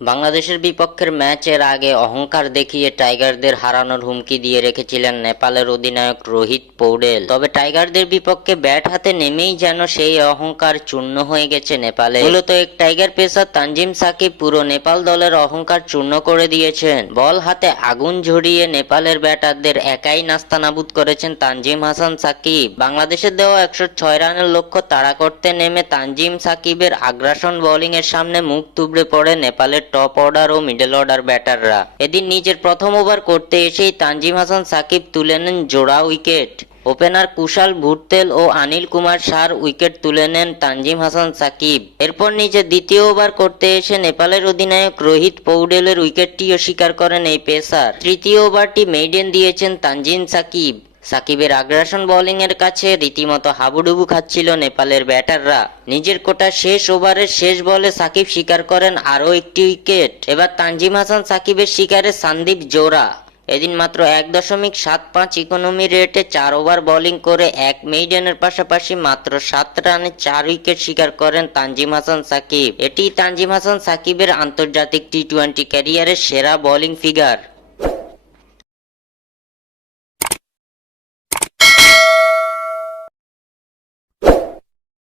বাংলাদেশের বিপক্ষের ম্যাচের আগে অহংকার দেখিয়ে টাইগারদের হারানোর হুমকি দিয়ে রেখেছিলেন নেপালের অধিনায়ক রোহিত পৌডেল। তবে টাইগারদের বিপক্ষে ব্যাট হাতে নেমেই যেন সেই অহংকার চূর্ণ হয়ে গেছে নেপালে। মূলত এক টাইগার পেসার তানজিম সাকিব পুরো নেপাল দলের অহংকার চূর্ণ করে দিয়েছেন। বল হাতে আগুন ঝরিয়ে নেপালের ব্যাটারদের একাই নাস্তানাবুদ করেছেন তানজিম হাসান সাকিব। বাংলাদেশের দেওয়া 106 রানের লক্ষ্য তাড়া করতে নেমে তানজিম সাকিবের আগ্রাসন বোলিং এর সামনে মুখ থুবড়ে পড়ে নেপালের টপ অর্ডার ও মিডল অর্ডার ব্যাটাররা। এদিন নিজের প্রথম ওভার করতে এসেই তানজিম হাসান সাকিব তুলে নেন জোড়া উইকেট। ওপেনার কুশাল ভুট্টেল ও অনিল কুমার সার উইকেট তুলে নেন তানজিম হাসান সাকিব। এরপর নিজের দ্বিতীয় ওভার করতে এসে নেপালের অধিনায়ক রোহিত পৌডেলের উইকেটটিও শিকার করেন এই পেসার। তৃতীয় ওভারটি মেইডেন দিয়েছেন তানজিম সাকিব। সাকিবের আগ্রাসন বোলিং এর কাছে রীতিমতো হাবুডুবু খাচ্ছিল নেপালের ব্যাটাররা। নিজের কোটা শেষ ওভারের শেষ বলে সাকিব শিকার করেন আরও একটি উইকেট। এবার তানজিম হাসান সাকিবের শিকারে সন্দীপ জোড়া। এদিন মাত্র 1.75 ইকোনমি রেটে 4 ওভার বোলিং করে এক মেইডেনের পাশাপাশি মাত্র 7 রানে 4 উইকেট শিকার করেন তানজিম হাসান সাকিব। এটি তানজিম হাসান সাকিবের আন্তর্জাতিক টি-20 ক্যারিয়ারের সেরা বোলিং ফিগার।